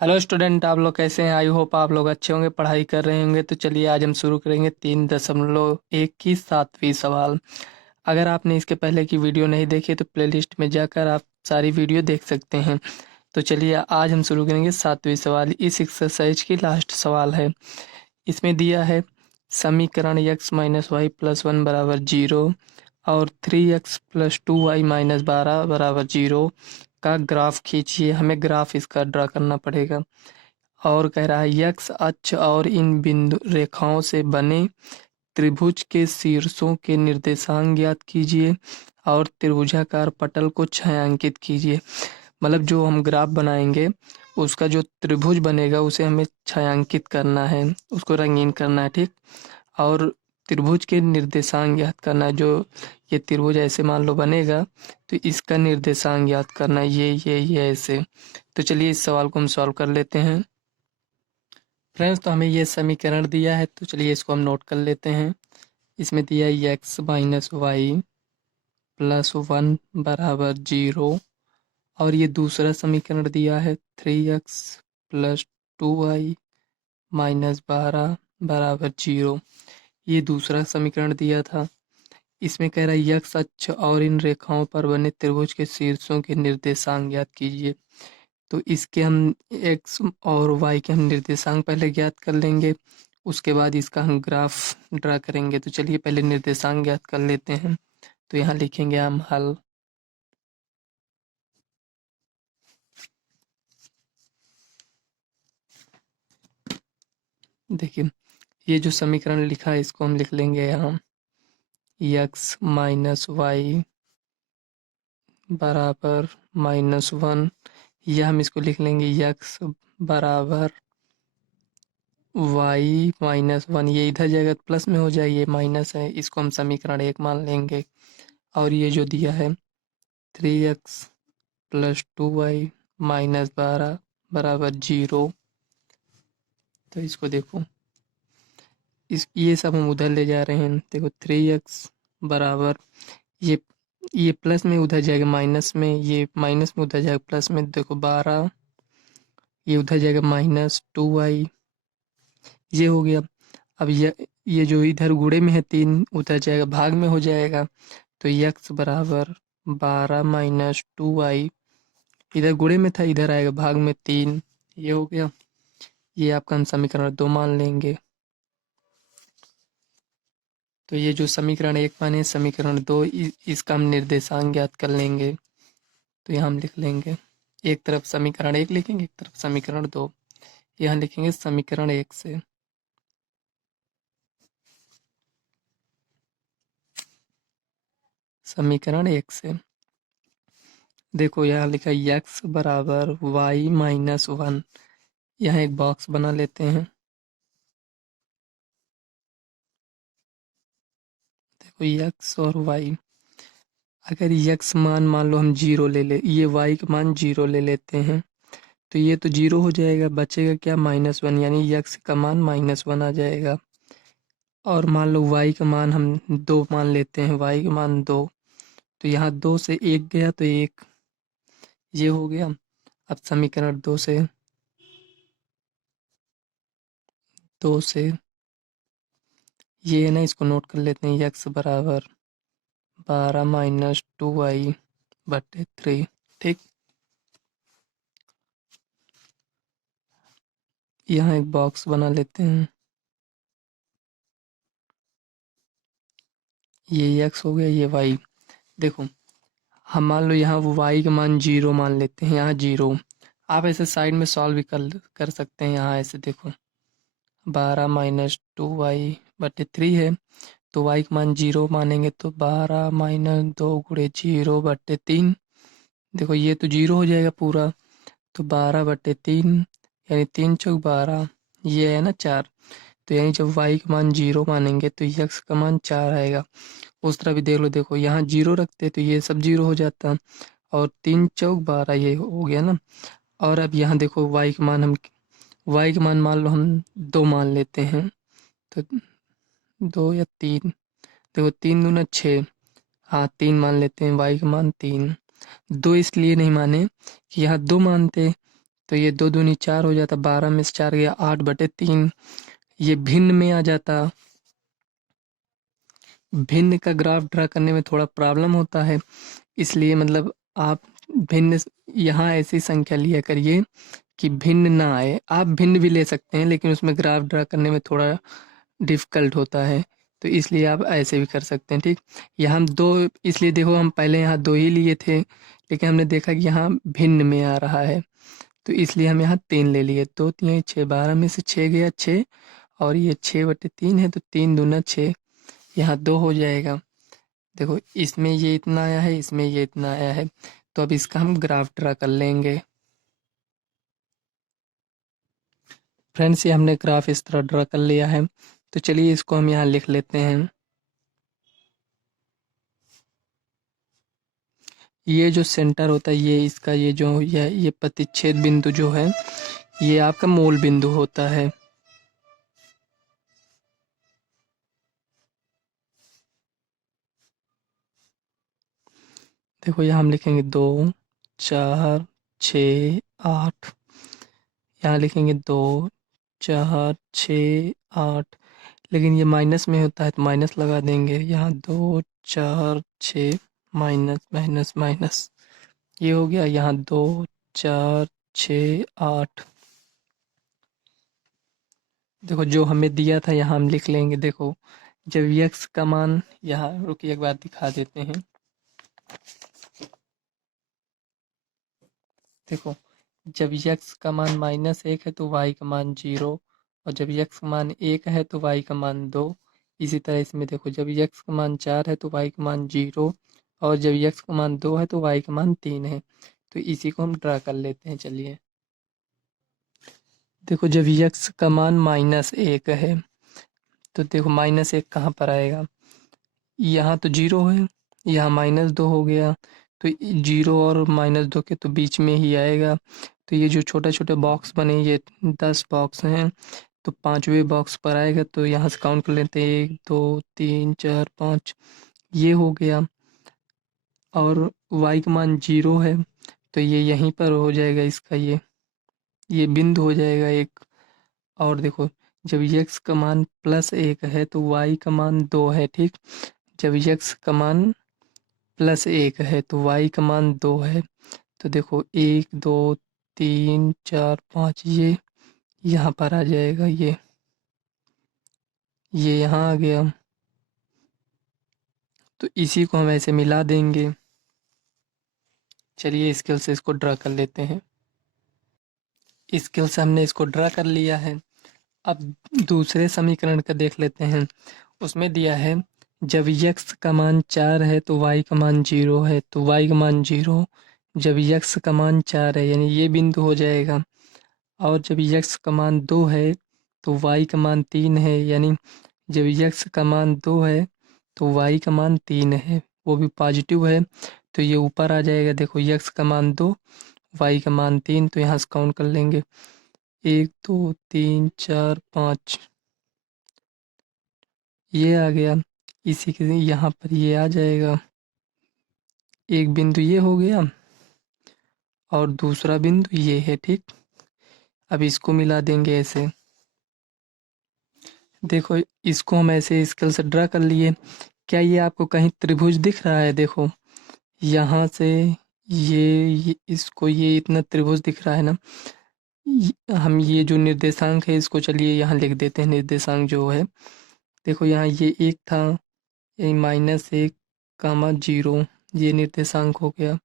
Hello student, आप लोग कैसे हैं? आई होप आप लोग अच्छे होंगे, पढ़ाई कर रहे होंगे। तो चलिए आज हम शुरू करेंगे 3.1 की 7वीं सवाल। अगर आपने इसके पहले की वीडियो नहीं देखी तो प्लेलिस्ट में जाकर आप सारी वीडियो देख सकते हैं। तो चलिए आज हम शुरू करेंगे 7वीं सवाल। इस एक्सरसाइज की लास्ट सवाल है। इसमें दिया है समीकरण x माइनस वाई प्लस 1 बराबर 0 और 3x प्लस 2y माइनस 12 बराबर 0 का ग्राफ खींचिए। हमें ग्राफ इसका ड्रा करना पड़ेगा। और कह रहा है यक्स अक्ष और इन बिंदु रेखाओं से बने त्रिभुज के शीर्षों के निर्देशांक ज्ञात कीजिए और त्रिभुजाकार पटल को छायांकित कीजिए। मतलब जो हम ग्राफ बनाएंगे उसका जो त्रिभुज बनेगा उसे हमें छायांकित करना है, उसको रंगीन करना है, ठीक। और त्रिभुज के निर्देशांक ज्ञात करना है। जो ये त्रिभुज ऐसे मान लो बनेगा तो इसका निर्देशांक ज्ञात करना है, ये ऐसे। तो चलिए इस सवाल को हम सॉल्व कर लेते हैं। फ्रेंड्स, तो हमें ये समीकरण दिया है, तो चलिए इसको हम नोट कर लेते हैं। इसमें दिया है एक्स माइनस वाई प्लस 1 बराबर 0 और ये दूसरा समीकरण दिया है 3x प्लस 2y माइनस 12 बराबर 0। ये दूसरा समीकरण दिया था। इसमें कह रहा है यक्स अक्ष और इन रेखाओं पर बने त्रिभुज के शीर्षों के निर्देशांक ज्ञात कीजिए। तो इसके हम एक्स और वाई के हम निर्देशांक पहले ज्ञात कर लेंगे, उसके बाद इसका हम ग्राफ ड्रा करेंगे। तो चलिए पहले निर्देशांक ज्ञात कर लेते हैं। तो यहाँ लिखेंगे हम हल। देखिए ये जो समीकरण लिखा है इसको हम लिख लेंगे यहाँ यक्स माइनस वाई बराबर -1। यह हम इसको लिख लेंगे यक्स बराबर वाई -1। ये इधर जाएगा तो प्लस में हो जाए, ये माइनस है, इसको हम समीकरण 1 मान लेंगे। और ये जो दिया है 3x प्लस 2y माइनस 12 बराबर 0। तो इसको देखो, ये सब हम उधर ले जा रहे हैं। देखो 3x बराबर ये ये प्लस में उधर जाएगा माइनस में, ये माइनस में उधर जाएगा प्लस में। देखो 12, ये उधर जाएगा -2y, ये हो गया। अब ये जो इधर गुणे में है 3 उधर जाएगा भाग में हो जाएगा। तो x बराबर 12 माइनस 2y, इधर गुणे में था इधर आएगा भाग में 3, ये हो गया। ये आपका हम समीकरण 2 मान लेंगे। तो ये जो समीकरण 1 माने समीकरण 2, इसका हम निर्देशांक ज्ञात कर लेंगे। तो यहाँ हम लिख लेंगे, एक तरफ समीकरण 1 लिखेंगे, एक तरफ समीकरण 2। यहाँ लिखेंगे समीकरण 1 से समीकरण 1 से देखो यहाँ लिखा है x बराबर y माइनस 1। यहाँ एक बॉक्स बना लेते हैं। देखो x और y, अगर x मान लो हम 0 ले ले, ये y का मान 0 ले लेते हैं तो ये तो 0 हो जाएगा, बचेगा क्या -1, यानी x का मान -1 आ जाएगा। और मान लो y का मान हम 2 मान लेते हैं, y का मान 2। तो यहाँ 2 से 1 गया तो 1, ये हो गया। अब समीकरण 2 से ये है ना, इसको नोट कर लेते हैं। x बराबर 12 माइनस 2y बटे 3, ठीक। यहाँ एक बॉक्स बना लेते हैं। ये x हो गया, ये y। देखो हम मान लो यहाँ वो y का मान 0 मान लेते हैं, यहाँ 0। आप ऐसे साइड में सॉल्व भी कर सकते हैं। यहाँ ऐसे देखो 12 माइनस 2y बटे 3 है, तो y का मान 0 मानेंगे तो 12 माइनस 2 गुणे 0 बटे 3। देखो ये तो 0 हो जाएगा पूरा, तो 12 बटे 3 यानी 3 चौक 12, ये है ना 4। तो यानी जब y का मान 0 मानेंगे तो x का मान 4 आएगा। उस तरह भी देख लो, देखो यहाँ 0 रखते तो ये सब 0 हो जाता, और 3 चौक 12 ये हो गया ना। और अब यहाँ देखो y का मान मान लो हम 2 मान लेते हैं, तो 2 या 3, देखो 3 दूना 6, हाँ 3 मान लेते हैं, y का मान 3। 2 इसलिए नहीं माने कि यहाँ 2 मानते तो ये 2 दूनी 4 हो जाता, 12 में से 4 गया 8/3। ये भिन्न में आ जाता। भिन्न का ग्राफ ड्रा करने में थोड़ा प्रॉब्लम होता है, इसलिए मतलब आप भिन्न यहाँ ऐसी संख्या लिया करिए कि भिन्न ना आए। आप भिन्न भी ले सकते हैं, लेकिन उसमें ग्राफ ड्रा करने में थोड़ा डिफ़िकल्ट होता है, तो इसलिए आप ऐसे भी कर सकते हैं, ठीक। यहाँ हम 2, इसलिए देखो हम पहले यहाँ 2 ही लिए थे, लेकिन हमने देखा कि यहाँ भिन्न में आ रहा है, तो इसलिए हम यहाँ 3 ले लिए। 2 3 6, 12 में से 6 गया 6, और ये 6/3 है, तो 3 दूना 6, यहाँ 2 हो जाएगा। देखो इसमें ये इतना आया है, इसमें ये इतना आया है, तो अब इसका हम ग्राफ ड्रा कर लेंगे। फ्रेंड्स, ये हमने ग्राफ इस तरह ड्रा कर लिया है, तो चलिए इसको हम यहाँ लिख लेते हैं। ये जो सेंटर होता है, ये इसका ये जो ये प्रतिच्छेद बिंदु जो है, ये आपका मूल बिंदु होता है। देखो यहाँ हम लिखेंगे 2 4 6 8, यहाँ लिखेंगे 2 4 6 8, लेकिन ये माइनस में होता है तो माइनस लगा देंगे। यहाँ 2 4 6 माइनस माइनस माइनस, ये हो गया। यहाँ 2 4 6 8। देखो जो हमें दिया था यहाँ हम लिख लेंगे। देखो जब यक्स का मान, यहाँ रुकिए एक बार दिखा देते हैं। देखो जब यक्स का मान -1 है तो वाई का मान 0, और जब यक्स का मान 1 है तो वाई का मान 2। इसी तरह इसमें देखो जब यक्स का मान 4 है तो वाई का मान 0, और जब यक्स का मान 2 है तो वाई का मान 3 है। तो इसी को हम ड्रा कर लेते हैं। चलिए देखो जब यक्स का मान -1 है, तो देखो -1 कहाँ पर आएगा, यहाँ तो 0 है, यहाँ -2 हो गया, तो 0 और -2 के तो बीच में ही आएगा। तो ये जो छोटे छोटे बॉक्स बने, ये 10 बॉक्स हैं, तो 5वें बॉक्स पर आएगा। तो यहाँ से काउंट कर लेते हैं, 1 2 3 4 5, ये हो गया। और y का मान 0 है, तो ये यहीं पर हो जाएगा, इसका ये बिंदु हो जाएगा एक। और देखो जब x का मान +1 है तो y का मान 2 है, ठीक। जब x का मान +1 है तो y का मान 2 है, तो देखो 1 2 3 4 5, ये यहाँ पर आ जाएगा, ये यहाँ आ गया। तो इसी को हम ऐसे मिला देंगे। चलिए स्केल से इसको ड्रा कर लेते हैं। स्केल से हमने इसको ड्रा कर लिया है। अब दूसरे समीकरण का देख लेते हैं। उसमें दिया है जब यक्स का मान 4 है तो वाई का मान 0 है, तो वाई का मान 0 जब यक्स का मान 4 है, यानी ये बिंदु हो जाएगा। और जब यक्स का मान 2 है तो वाई का मान 3 है, यानी जब यक्स का मान 2 है तो वाई का मान 3 है, वो भी पॉजिटिव है, तो ये ऊपर आ जाएगा। देखो यक्स का मान 2, वाई का मान 3, तो यहाँ से काउंट कर लेंगे 1 2 3 4 5, ये आ गया। इसी के यहाँ पर ये आ जाएगा, एक बिंदु ये हो गया और दूसरा बिंदु ये है, ठीक। अब इसको मिला देंगे ऐसे। देखो इसको हम ऐसे स्केल से ड्रा कर लिए। क्या ये आपको कहीं त्रिभुज दिख रहा है? देखो यहाँ से इसको ये इतना त्रिभुज दिख रहा है ना। हम ये जो निर्देशांक है इसको चलिए यहाँ लिख देते हैं। निर्देशांक जो है देखो यहाँ ये 1 था, ये -1, 0, ये निर्देशांक हो गया।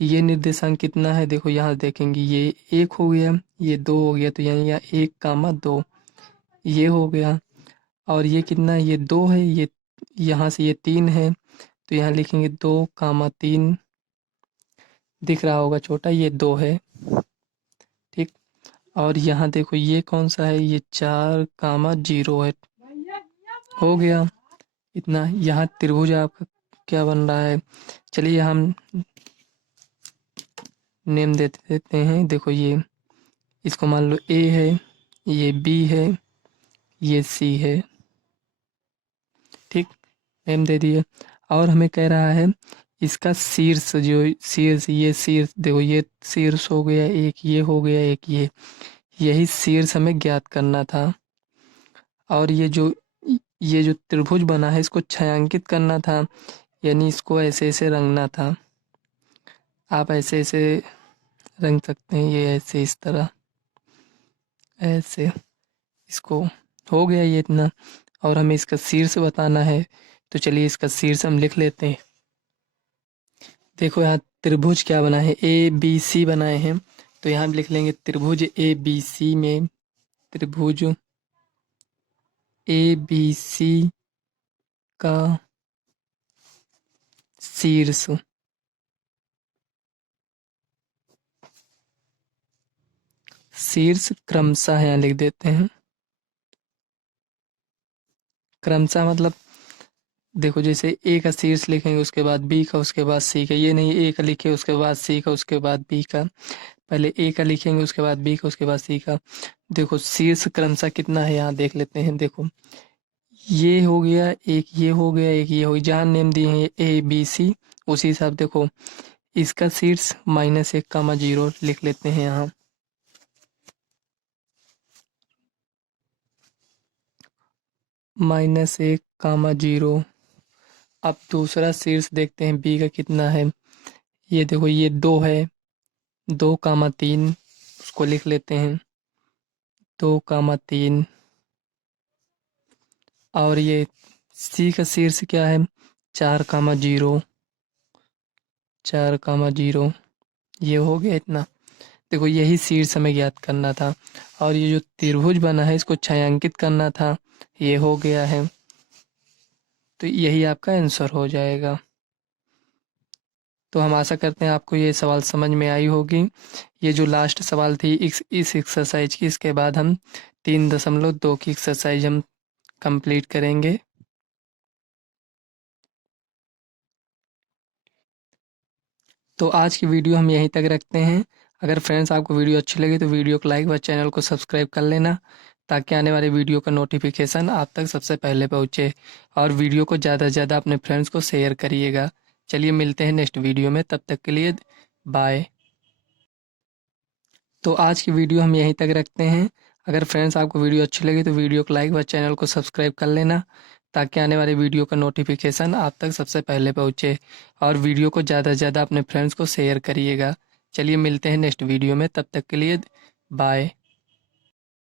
ये निर्देशांक कितना है? देखो यहाँ देखेंगे, ये 1 हो गया, ये 2 हो गया, तो यानी यहाँ 1, 2 ये हो गया। और ये कितना है? ये 2 है, ये यहाँ से ये 3 है, तो यहाँ लिखेंगे 2, 3, दिख रहा होगा छोटा, ये 2 है, ठीक। और यहाँ देखो ये कौन सा है? ये 4, 0 है, हो गया इतना। यहाँ त्रिभुज आपका क्या बन रहा है? चलिए हम नेम दे देते हैं। देखो ये इसको मान लो ए है, ये बी है, ये सी है, ठीक। नेम दे दिए। और हमें कह रहा है इसका शीर्ष जो शीर्ष ये शीर्ष देखो, ये शीर्ष हो गया एक, ये हो गया एक, यही शीर्ष हमें ज्ञात करना था। और ये जो त्रिभुज बना है इसको छायांकित करना था, यानी इसको ऐसे ऐसे रंगना था। आप ऐसे ऐसे रंग सकते हैं, ये ऐसे इस तरह ऐसे। इसको हो गया ये इतना, और हमें इसका शीर्ष बताना है, तो चलिए इसका शीर्ष हम लिख लेते हैं। देखो यहाँ त्रिभुज क्या बना है, ए बी सी बनाए हैं, तो यहाँ हम लिख लेंगे त्रिभुज ए बी सी में, त्रिभुज ए बी सी का शीर्ष शीर्ष क्रमशः यहाँ लिख देते हैं। क्रमशः मतलब देखो, जैसे ए का शीर्ष लिखेंगे उसके बाद बी का उसके बाद सी का, ये नहीं ए का लिखे उसके बाद सी का उसके बाद बी का, पहले ए का लिखेंगे उसके बाद बी का उसके बाद सी का। देखो शीर्ष क्रमशः कितना है यहाँ देख लेते हैं। देखो ये हो गया एक, ये हो गया एक, ये हो गया, जहाँ नेम दिए हैं ए बी सी उसी हिसाब देखो इसका शीर्ष -1, 0 लिख लेते हैं यहाँ। -1, 0। अब दूसरा शीर्ष देखते हैं बी का कितना है। ये देखो ये 2 है, 2, 3 उसको लिख लेते हैं, 2, 3। और ये सी का शीर्ष क्या है, 4, 0, 4, 0। ये हो गया इतना। देखो यही शीर्ष हमें ज्ञात करना था, और ये जो त्रिभुज बना है इसको छायांकित करना था, ये हो गया है। तो यही आपका आंसर हो जाएगा। तो हम आशा करते हैं आपको ये सवाल समझ में आई होगी। ये जो लास्ट सवाल थी इस एक्सरसाइज की, इसके बाद हम 3.2 की एक्सरसाइज हम कंप्लीट करेंगे। तो आज की वीडियो हम यहीं तक रखते हैं। अगर फ्रेंड्स आपको वीडियो अच्छी लगी तो वीडियो को लाइक व चैनल को सब्सक्राइब कर लेना, ताकि आने वाले वीडियो का नोटिफिकेशन आप तक सबसे पहले पहुँचे। और वीडियो को ज़्यादा से ज़्यादा अपने फ्रेंड्स को शेयर करिएगा। चलिए मिलते हैं नेक्स्ट वीडियो में, तब तक के लिए बाय। तो आज की वीडियो हम यहीं तक रखते हैं। अगर फ्रेंड्स आपको वीडियो अच्छी लगी तो वीडियो को लाइक व चैनल को सब्सक्राइब कर लेना, ताकि आने वाले वीडियो का नोटिफिकेशन आप तक सबसे पहले पहुँचे। और वीडियो को ज़्यादा से ज़्यादा अपने फ्रेंड्स को शेयर करिएगा। चलिए मिलते हैं नेक्स्ट वीडियो में, तब तक के लिए बाय।